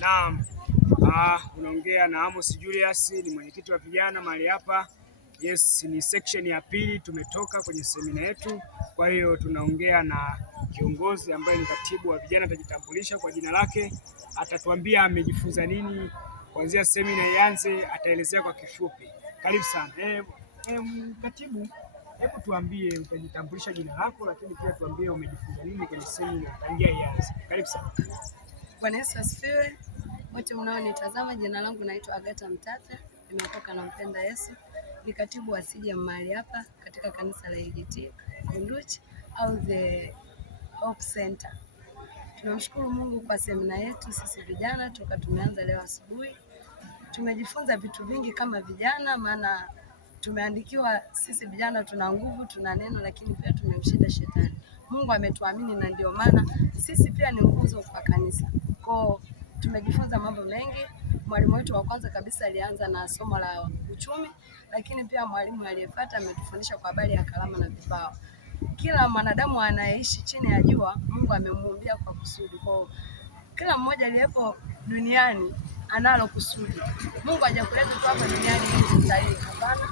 Naam, unaongea na Amos Julius, ni mwenyekiti wa vijana mahali hapa. Yes, ni section ya pili, tumetoka kwenye semina yetu. Kwa hiyo tunaongea na kiongozi ambaye ni katibu wa vijana, atajitambulisha kwa jina lake, atatuambia amejifunza nini kuanzia semina ianze, ataelezea kwa kifupi. Karibu sana. Katibu, hebu tuambie, utajitambulisha jina lako, lakini pia tuambie umejifunza nini kwenye semina tangia ianze. Karibu sana. Bwana Yesu asifiwe. Wote mnaonitazama, jina langu naitwa Agatha Mtata, nimetoka Nampenda Yesu, ni katibu wa CJ mahali hapa katika kanisa la EGT Kunduchi au the Hope Center. Tunamshukuru Mungu kwa semina yetu sisi vijana toka tumeanza leo asubuhi. Tumejifunza vitu vingi kama vijana, maana tumeandikiwa sisi vijana tuna nguvu, tuna neno, lakini pia tumemshinda shetani. Mungu ametuamini na ndio maana sisi pia ni nguzo kwa kanisa. Kwa tumejifunza mambo mengi. Mwalimu wetu wa kwanza kabisa alianza na somo la uchumi, lakini pia mwalimu aliyefuata ametufundisha kwa habari ya karama na vipawa. Kila mwanadamu anayeishi chini ya jua, Mungu amemuumbia kwa kusudi. Kwa kila mmoja aliyepo duniani analo kusudi. Mungu hajakuleta tu hapa duniani ili utalii. Hapana,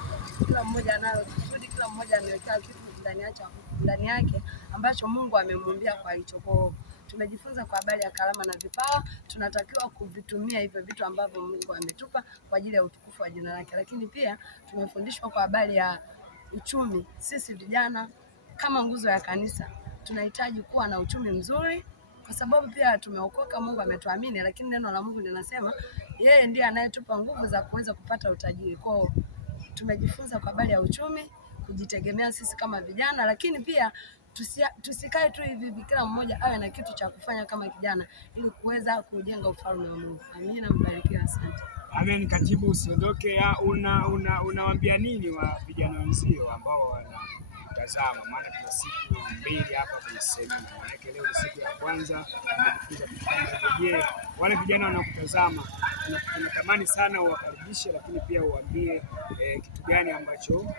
kila mmoja analo kusudi, kila mmoja ameweka kitu ndani yake ambacho Mungu amemuumbia kwa hicho. Kwa tumejifunza kwa habari ya karama na vipawa, tunatakiwa kuvitumia hivyo vitu ambavyo Mungu ametupa kwa ajili ya utukufu wa jina lake. Lakini pia tumefundishwa kwa habari ya uchumi. Sisi vijana kama nguzo ya kanisa tunahitaji kuwa na uchumi mzuri, kwa sababu pia tumeokoka, Mungu ametuamini, lakini neno la Mungu linasema yeye ndiye anayetupa nguvu za kuweza kupata utajiri. Kwa tumejifunza kwa habari ya uchumi, kujitegemea sisi kama vijana, lakini pia tusikae tu hivi, kila mmoja awe na kitu cha kufanya kama kijana ili kuweza kujenga ufalme wa Mungu. Amina, mbarikiwe, asante. Amen. Katibu, usiondoke. Unawaambia nini wa vijana wenzio ambao wanatazama, maana tuna siku mbili hapa kwenye semina, maana leo ni siku ya kwanza. Je, wale vijana wanakutazama, tunatamani sana uwakaribishe, lakini pia uambie kitu gani ambacho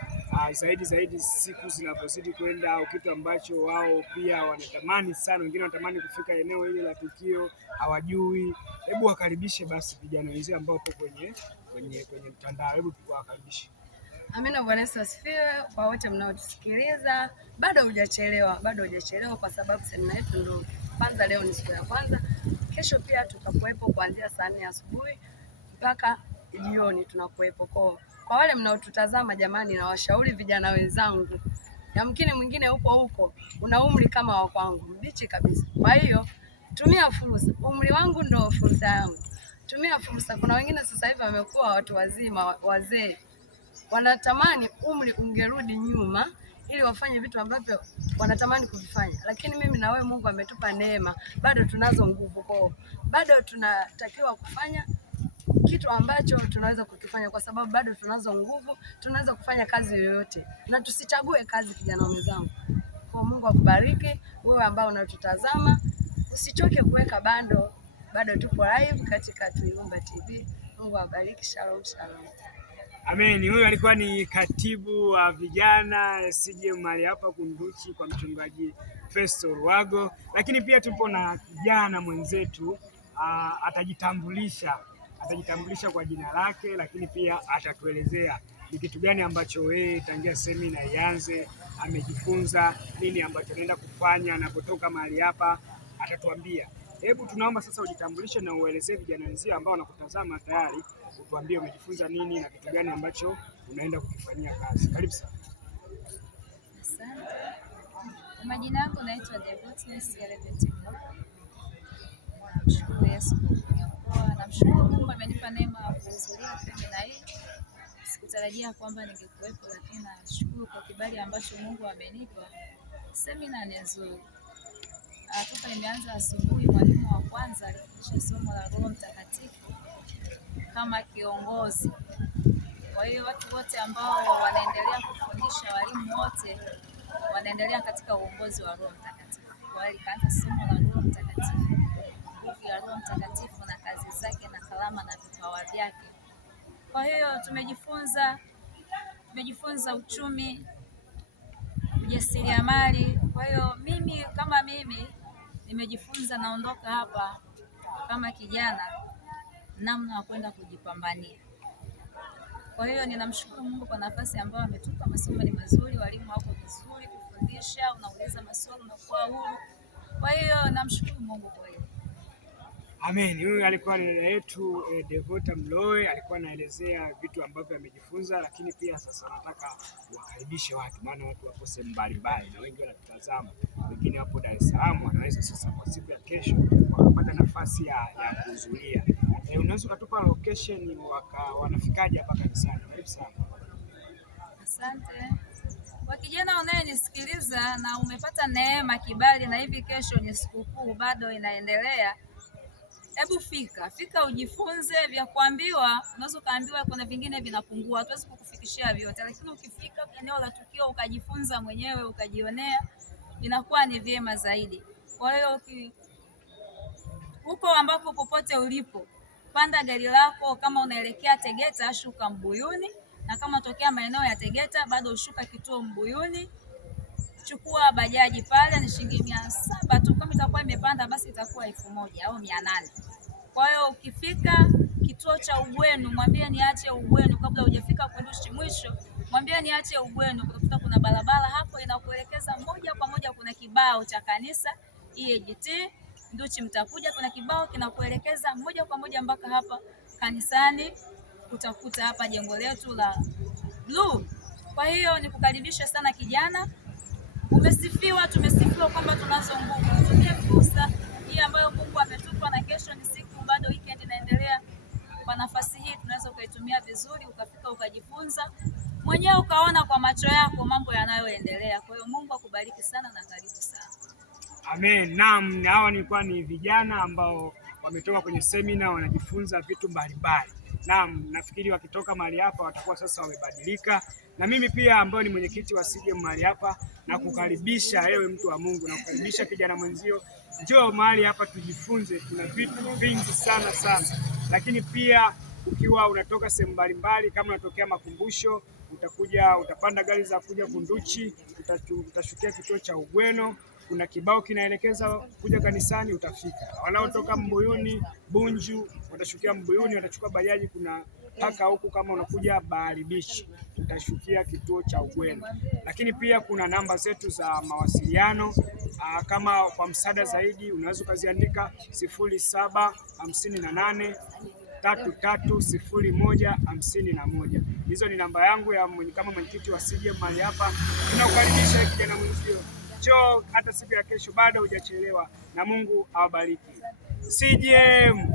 zaidi siku zinapozidi kwenda, au kitu ambacho wao pia wanatamani sana. Wengine wanatamani kufika eneo hili la tukio, hawajui. Hebu wakaribishe basi vijana wenzao ambao wapo kwenye mtandao, hebu tuwakaribishe. Amina. Bwana Yesu asifiwe. Kwa wote mnaotusikiliza, bado hujachelewa kwa sababu semina yetu ndio kwanza, leo ni siku ya kwanza. Kesho pia tutakuwepo kuanzia saa 4 asubuhi mpaka jioni tunakuwepo. Kwa wale mnaotutazama, jamani, na washauri vijana wenzangu, yamkini mwingine huko una umri kama wa kwangu, mbichi kabisa. Kwa hiyo tumia fursa, umri wangu ndio fursa yangu. Tumia fursa. Kuna wengine sasa hivi wamekuwa watu wazima, wazee, wanatamani umri ungerudi nyuma ili wafanye vitu ambavyo wanatamani kuvifanya, lakini mimi na wewe Mungu ametupa neema, bado tunazo nguvu, bado tunatakiwa kufanya kitu ambacho tunaweza kukifanya, kwa sababu bado tunazo nguvu, tunaweza kufanya kazi yoyote, na tusichague kazi, kijana wenzangu. Kwa Mungu akubariki wewe ambao unatutazama, usichoke kuweka bado tupo live katika Tuiumba TV. Mungu awabariki. Shalom, shalom. Amen. Huyu alikuwa ni katibu wa vijana CJ mahali hapa Kunduchi kwa mchungaji Festo Ruago, lakini pia tupo na kijana mwenzetu, atajitambulisha kwa jina lake, lakini pia atatuelezea ni kitu gani ambacho yeye tangia semina ianze amejifunza, nini ambacho anaenda kufanya anapotoka mahali hapa, atatuambia. Hebu tunaomba sasa ujitambulishe na uelezee vijana wenzio ambao wanakutazama tayari, utuambie umejifunza nini na kitu gani ambacho unaenda kukifanyia kazi. Karibu sana. Asante. Majina yangu naitwa Devoteus Kelebetiko. Namshukuru Yesu. Namshukuru Mungu amenipa neema ya kuhudhuria semina hii. Sikutarajia kwamba ningekuwepo, lakini nashukuru kwa kibali ambacho Mungu amenipa. Semina ni nzuri. Toka imeanza asubuhi, mwalimu wa kwanza alifundisha somo la Roho Mtakatifu kama kiongozi. Kwa hiyo watu wote ambao wanaendelea kufundisha, walimu wote wanaendelea katika uongozi wa Roho Mtakatifu. Kwa hiyo ikaanza somo la Roho Mtakatifu, nguvu ya Roho Mtakatifu na kazi zake na karama na vipawa vyake. Kwa hiyo tumejifunza uchumi, ujasiriamali. Kwa hiyo mimi nimejifunza, naondoka hapa kama kijana namna ya kwenda kujipambania. Kwa hiyo ninamshukuru Mungu kwa nafasi ambayo ametupa. Masomo ni mazuri, walimu wako vizuri kufundisha, unauliza maswali unakuwa huru. Kwa hiyo namshukuru Mungu kwa hiyo. Amen. Huyu alikuwa ni dada yetu Devota Mloe, alikuwa anaelezea vitu ambavyo amejifunza, lakini pia sasa nataka wakaribishe watu, maana watu wapo sehemu mbalimbali na wengi wanatutazama, wengine wapo Dar es Salaam, wanaweza sasa kwa siku ya kesho wakapata nafasi ya kuhudhuria. Unaweza ukatupa location wanafikaje hapa kanisani? Karibu sana. Asante. Kwa kijana unayenisikiliza na umepata neema, kibali, na hivi kesho ni sikukuu bado inaendelea, hebu fika ujifunze. Vya kuambiwa unaweza ukaambiwa, kuna vingine vinapungua, hatuwezi kukufikishia vyote, lakini ukifika eneo la tukio ukajifunza mwenyewe ukajionea, inakuwa ni vyema zaidi. Kwa hiyo huko ambapo popote ulipo, panda gari lako, kama unaelekea Tegeta shuka Mbuyuni, na kama unatokea maeneo ya Tegeta bado ushuka kituo Mbuyuni, chukua bajaji pale, ni shilingi 700 tu. Kama itakuwa imepanda basi itakuwa 1000 au 800. Kwa hiyo ukifika kituo cha Ugwenu, mwambie niache Ugwenu. Kabla hujafika Kunduchi mwisho, mwambie niache Ugwenu. Utakuta kuna barabara hapo inakuelekeza moja kwa moja, kuna kibao cha kanisa EAGT Nduchi, mtakuja, kuna kibao kinakuelekeza moja kwa moja mpaka hapa kanisani. Utakuta hapa jengo letu la blue. Kwa hiyo nikukaribisha sana kijana. Umesifiwa, tumesifiwa kwamba tunazo nguvu. Tumie fursa hii ambayo Mungu ametupa, na kesho ni siku bado, weekend inaendelea. Kwa nafasi hii tunaweza ukaitumia vizuri, ukafika ukajifunza mwenyewe, ukaona kwa macho yako mambo yanayoendelea. Kwa hiyo Mungu akubariki sana na karibu sana. Amen. Naam, hawa nilikuwa ni vijana ambao wametoka kwenye semina, wanajifunza vitu mbalimbali. Naam, nafikiri wakitoka mahali hapa watakuwa sasa wamebadilika. Na mimi pia ambayo ni mwenyekiti wa CGM mahali hapa, na kukaribisha ewe mtu wa Mungu, na kukaribisha kijana mwenzio, njoo mahali hapa tujifunze. Kuna vitu vingi sana, lakini pia ukiwa unatoka sehemu mbalimbali, kama unatokea Makumbusho, utapanda gari za kuja Kunduchi, utashukia kituo cha Ugweno, kuna kibao kinaelekeza kuja kanisani, utafika. Wanaotoka Mbuyuni, Bunju, watashukia Mbuyuni, watachukua bajaji, kuna paka huku, kama unakuja Bahari Beach utashukia kituo cha Ugweno. Lakini pia kuna namba zetu za mawasiliano, kama kwa msaada zaidi unaweza ukaziandika 0758 330151. Hizo ni namba yangu kama mwenyekiti wa CGM mahali hapa. Tunakukaribisha kijana mwenzio, njoo hata siku ya kesho, bado hujachelewa, na Mungu awabariki. CGM.